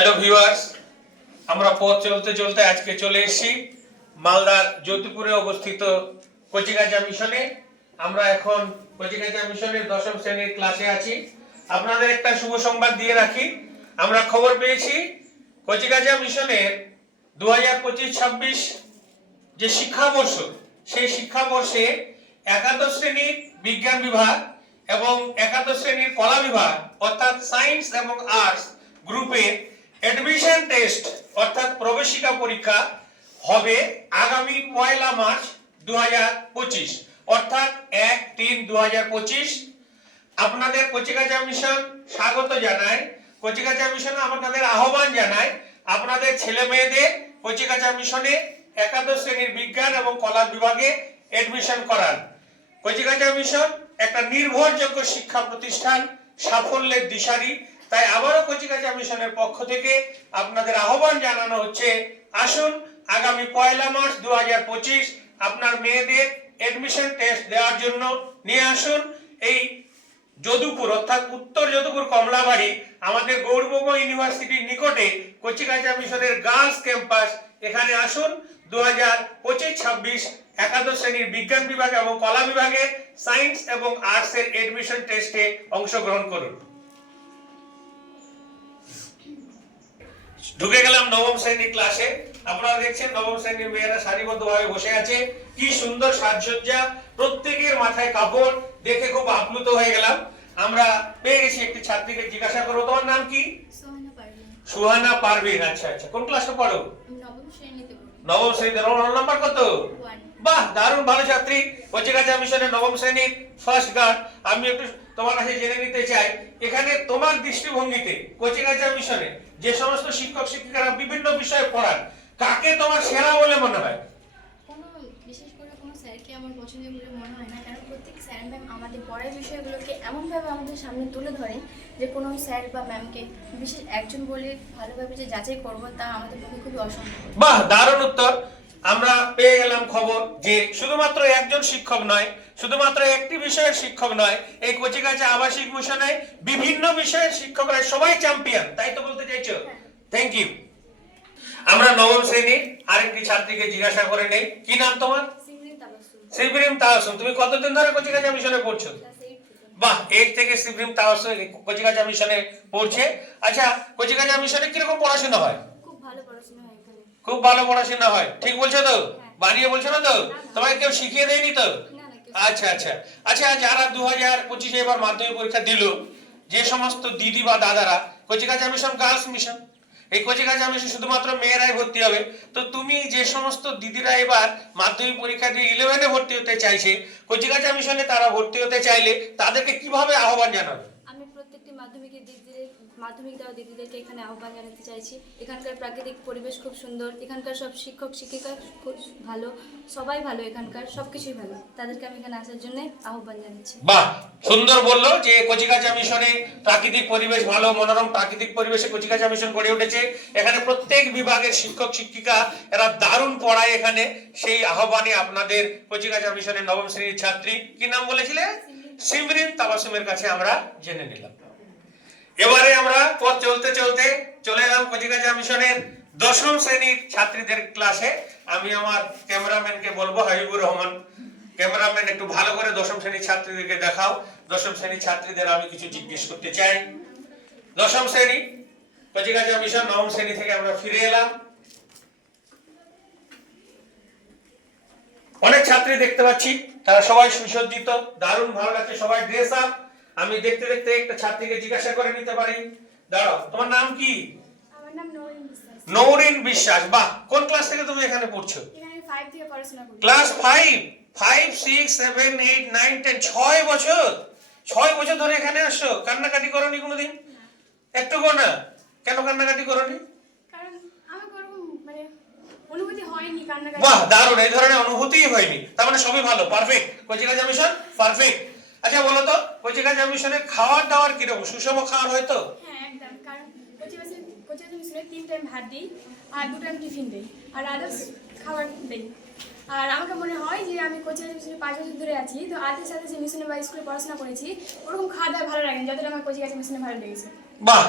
Hello viewers, আমরা পথ চলতে চলতে আজকে চলে এসেছি মালদার জ্যোতিপুরে অবস্থিত কচিকাঁচা মিশনে। আমরা এখন কচিকাঁচা মিশনের 10ম শ্রেণীর ক্লাসে আছি। আপনাদের একটা শুভ সংবাদ দিয়ে রাখি, আমরা খবর পেয়েছি কচিকাঁচা মিশনের 2025-26 যে শিক্ষাবর্ষ, সেই শিক্ষাবর্ষে একাদশ শ্রেণীর বিজ্ঞান বিভাগ এবং একাদশ শ্রেণীর কলা বিভাগ অর্থাৎ সায়েন্স এবং আর্টস গ্রুপে এডমিশন টেস্ট অর্থাৎ প্রবেশিকা পরীক্ষা হবে আগামী 1 মার্চ 2025 অর্থাৎ 1-3-2025। আপনাদের কচিকাঁচা মিশন স্বাগত জানায়, কচিকাঁচা মিশন আপনাদের আহ্বান জানায় আপনাদের ছেলে মেয়েদের কচিকাঁচা মিশনে একাদশ শ্রেণীর বিজ্ঞান এবং কলা বিভাগে এডমিশন করান। কচিকাঁচা মিশন একটা নির্ভরযোগ্য শিক্ষা প্রতিষ্ঠান, সাফল্যের দিশারি। তাই আবারও কচিকাঁচা মিশনের পক্ষ থেকে আপনাদের আহ্বান জানানো হচ্ছে, আসুন আগামী 1 মার্চ 2025 আপনার মেয়েদের এডমিশন টেস্ট দেওয়ার জন্য নিয়ে আসুন এই যদুপুর অর্থাৎ উত্তর যদুপুর কমলাবাড়ি আমাদের গৌরবঙ্গ ইউনিভার্সিটির নিকটে কচিকাঁচা মিশনের গার্লস ক্যাম্পাস। এখানে আসুন 2025-26 একাদশ শ্রেণীর বিজ্ঞান বিভাগ এবং কলা বিভাগে সায়েন্স এবং আর্টস এর এডমিশন টেস্টে অংশগ্রহণ করুন। ঢুকে গেলাম 9ম শ্রেণীর ক্লাসে। আপনারা দেখছেন 9ম শ্রেণীর মেয়েরা সারিবদ্ধভাবে বসে আছে, কি সুন্দর সাজসজ্জা, প্রত্যেকের মাথায় কাপড়, দেখে খুব আপ্লুত হয়ে গেলাম। আমরা পেয়ে গেছি একটি ছাত্রীকে, জিজ্ঞাসা করবো তোমার নাম কি? সুহানা পারভিন। আচ্ছা আচ্ছা, কোন ক্লাসে পড়ো? 9ম শ্রেণীতে পড়ি। 9ম শ্রেণীতে। রোল নাম্বার কত? 1। বাহ, দারুণ ভালো ছাত্রী। কচিকাঁচা মিশনের 9ম শ্রেণীর ফার্স্ট গার্ড। আমি একটু তোমার কাছে জেনে নিতে চাই, এখানে তোমার দৃষ্টিভঙ্গিতে কচিকাঁচা মিশনে যে সমস্ত শিক্ষক শিক্ষিকারা বিভিন্ন বিষয়ে পড়ান, কাকে তোমার সেরা বলে মনে হয়? কোনো বিশেষ করে কোনো স্যারকে আমার পছন্দের বলে মনে হয় না, কারণ প্রত্যেক স্যার ম্যাম আমাদের পড়ার বিষয়গুলোকে এমনভাবে আমাদের সামনে তুলে ধরেন যে কোনো স্যার বা ম্যামকে বিশেষ একজন বলে ভালোভাবে যে যাচাই করবো তা আমাদের পক্ষে খুবই অসম্ভব। বাহ, দারুণ উত্তর। আমরা পেয়ে গেলাম খবর যে শুধুমাত্র একজন শিক্ষক নয়, শুধুমাত্র একটি বিষয়ের শিক্ষক নয়, এই কচিকাঁচা আবাসিক মিশনে বিভিন্ন বিষয়ের শিক্ষকরা সবাই চ্যাম্পিয়ন, তাই তো বলতে চাইছো? Thank you. আমরা 9ম শ্রেণীর আরেকটি ছাত্রীকে জিজ্ঞাসা করে নেই, কি নাম তোমার? সিবরিম তাওয়াসুম। তুমি কতদিন ধরে কচিকাঁচা মিশনে পড়ছো? বাহ, 8 থেকে সিবরিম তাওয়াসুম কচিকাঁচা মিশনে পড়ছে। আচ্ছা, কচিকাঁচা মিশনে কিরকম পড়াশোনা হয়? খুব ভালো পড়াশোনা হয় এখানে। খুব ভালো পড়াশোনা হয়, ঠিক বলছো তো? বানিয়ে বলছো না তো? তোমাকে কেউ শিখিয়ে দেয়নি তো? আচ্ছা আচ্ছা আচ্ছা, যারা 2025 এবার মাধ্যমিক পরীক্ষা দিল, যে সমস্ত দিদি বা দাদারা, কচিকাঁচা মিশন গার্লস মিশন, এই কচিকাঁচা মিশন শুধুমাত্র মেয়েরাই ভর্তি হবে। তো তুমি যে সমস্ত দিদিরা এবার মাধ্যমিক পরীক্ষা দিয়ে 11-এ ভর্তি হতে চাইছে, কচিকাঁচা মিশনে তারা ভর্তি হতে চাইলে তাদেরকে কিভাবে আহ্বান জানাবে? আমি প্রত্যেকটি মাধ্যমিক দেওয়া দিদিদেরকে এখানে আহ্বান জানাতে চাইছি। এখানকার প্রাকৃতিক পরিবেশ খুব সুন্দর, এখানকার সব শিক্ষক শিক্ষিকা খুব ভালো, সবাই ভালো, এখানকার সবকিছুই ভালো। তাদেরকে আমি এখানে আসার জন্য আহ্বান জানাচ্ছি। বাহ, সুন্দর বললো যে কচিকাঁচা মিশনে প্রাকৃতিক পরিবেশ ভালো, মনোরম প্রাকৃতিক পরিবেশে কচিকাঁচা মিশন গড়ে উঠেছে। এখানে প্রত্যেক বিভাগের শিক্ষক শিক্ষিকা এরা দারুণ পড়ায় এখানে। সেই আহ্বানে আপনাদের কচিকাঁচা মিশনের 9ম শ্রেণীর ছাত্রী, কি নাম বলেছিলে? সিমরিন তাবাসুমের কাছে আমরা জেনে নিলাম। এবারে আমরা পথ চলতে চলতে চলে এলাম কচিকাঁচা মিশনের 10ম শ্রেণীর ছাত্রীদের ক্লাসে। আমি আমার ক্যামেরাম্যানকে বলবো, হাবিবুর রহমান, ক্যামেরাম্যান একটু ভালো করে 10ম শ্রেণীর ছাত্রীদেরকে দেখাও। 10ম শ্রেণীর ছাত্রীদের আমি কিছু জিজ্ঞেস করতে চাই। 10ম শ্রেণী কচিকাঁচা মিশন 9ম শ্রেণী থেকে আমরা ফিরে এলাম। অনেক ছাত্রী দেখতে পাচ্ছি, তারা সবাই সুসজ্জিত, দারুণ ভালো লাগছে, সবাই ড্রেস আপ। আমি দেখতে দেখতে একটা ছাত্রীকে জিজ্ঞাসা করে নিতে পারি। দাঁড়াও, তোমার নাম কি? আমার নাম নৌরিন বিশ্বাস। নৌরিন বিশ্বাস। বাহ, কোন ক্লাস থেকে তুমি এখানে পড়ছো? এখানে 5 থেকে পড়াশোনা করি। ক্লাস 5, 6, 7, 8, 9, 10, 6 বছর। 6 বছর ধরে এখানে আসছো, কান্নাকাটি করোনি কোনোদিন? একটুকু না? কেন কান্নাকাটি করোনি? কারণ আমি কোনো মানে অনুভূতি হয়নি কান্নাকাটি। বাহ, দারুণ, এই ধরনের অনুভূতিই হয়নি, তার মানে সবই ভালো, পারফেক্ট। কচিকাঁচা mission perfect. আচ্ছা বলো তো, কচিকাঁচা মিশনে খাওয়ার দাওয়ার কিরকম, সুষম খাওয়ার হয় তো? হ্যাঁ একদম, কারণ কোচিং মিশনে 3 টাইম ভাত দিই আর 2 টাইম টিফিন দিই আর আদার্স খাবার দিই। আর আমাকে মনে হয় যে আমি কোচিং মিশনে 5 বছর ধরে আছি, তো আদের সাথে যে মিশনে বা স্কুলে পড়াশোনা করেছি ওরকম খাওয়া দাওয়া ভালো লাগে, যতটা আমার কোচিং মিশনে ভালো লেগেছে। বাহ,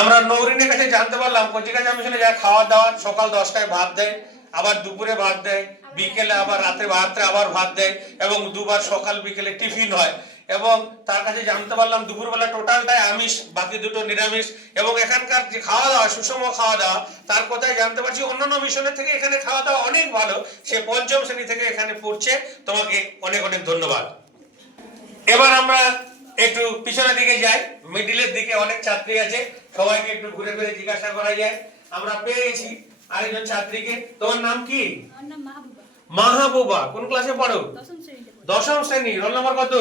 আমরা নৌরিনের কাছে জানতে পারলাম কচিকাঁচা মিশনে যা খাওয়া দাওয়া, সকাল 10টায় ভাত দেয়, আবার দুপুরে ভাত দেয়, বিকেলে আবার রাতে আবার ভাত দেয়, এবং দুবার সকাল বিকেলে টিফিন হয়। এবং তার কাছে জানতে পারলাম দুপুরবেলা টোটালটাই আমিষ, বাকি দুটো নিরামিষ। এবং এখানকার যে খাওয়া দাওয়া, সুষম খাওয়া দাওয়া, তার কথাই জানতে পারছি অন্যান্য মিশনের থেকে এখানে খাওয়া দাওয়া অনেক ভালো। সে 5ম শ্রেণী থেকে এখানে পড়ছে। তোমাকে অনেক অনেক ধন্যবাদ। এবার আমরা একটু পিছনের দিকে যাই, মিডিলের দিকে অনেক ছাত্রী আছে, সবাইকে একটু ঘুরে ফিরে জিজ্ঞাসা করা যায়। আমরা পেয়ে গেছি আরেকজন ছাত্রীকে। তোমার নাম কি? আমার নাম মাহবুবা। মাহবুবা। কোন ক্লাসে পড়ো? 10ম শ্রেণীতে পড়ি। 10ম শ্রেণী। রোল নাম্বার কত?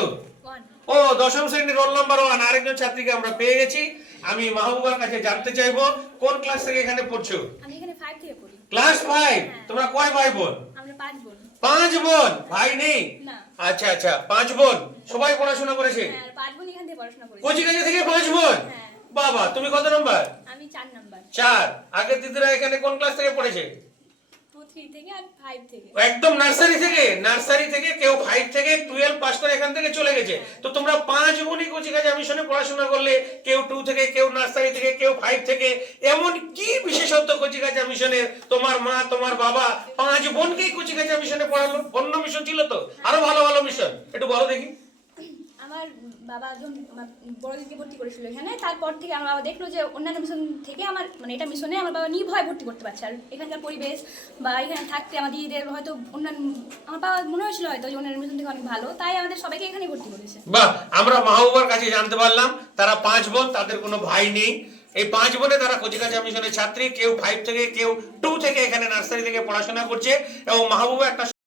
1। ও, 10ম শ্রেণীর রোল নাম্বার 1। আরেকজন ছাত্রীকে আমরা পেয়ে গেছি। আমি মাহবুবার কাছে জানতে চাইবো কোন ক্লাস থেকে এখানে পড়ছো? আমি এখানে 5 থেকে পড়ি। ক্লাস 5। তোমরা কয় ভাই বোন? আমরা 5 বোন। 5 বোন। ভাই নেই? না। আচ্ছা আচ্ছা, 5 বোন। সবাই পড়াশোনা করেছে? হ্যাঁ, 5 বোন এখান থেকে পড়াশোনা করেছি। কচিকাঁচা থেকে 5 বোন? হ্যাঁ। বাবা, তুমি কত নম্বর? আমি 4 নাম্বার। 4। আগের দিদিরা এখানে কোন ক্লাস থেকে পড়েছে? 2, 3 থেকে আর 5 থেকে। একদম নার্সারি থেকে? নার্সারি থেকে কেউ 5 থেকে 12 পাস করে এখান থেকে চলে গেছে। তো তোমরা 5 বোনই কচিকাঁচা মিশনে পড়াশোনা করলে, কেউ 2 থেকে, কেউ নার্সারি থেকে, কেউ 5 থেকে। এমন কি বিশেষত্ব কচিকাঁচা মিশনের? তোমার মা, তোমার বাবা 5 বোনকেই কচিকাঁচা মিশনে পড়ালো? অন্য মিশন ছিল তো আরো ভালো ভালো মিশন, একটু বলো দেখি। আমার বাবা যখন বড় দিকে ভর্তি করেছিল এখানে, তারপর থেকে আমার বাবা দেখলো যে অন্যান্য মিশন থেকে আমার মানে এটা মিশনে আমার বাবা নির্ভয় ভর্তি করতে পারছে। আর এখানকার পরিবেশ বা এখানে থাকতে আমার দিদিদের হয়তো অন্যান্য, আমার বাবা মনে হয়েছিল হয়তো যে অন্যান্য মিশন থেকে অনেক ভালো, তাই আমাদের সবাইকে এখানে ভর্তি করেছে। বাহ, আমরা মাহবুবার কাছে জানতে পারলাম তারা 5 বোন, তাদের কোনো ভাই নেই। এই 5 বোনে তারা কচিকাঁচা মিশনের ছাত্রী, কেউ 5 থেকে, কেউ 2 থেকে এখানে নার্সারি থেকে পড়াশোনা করছে। এবং মাহবুবা একটা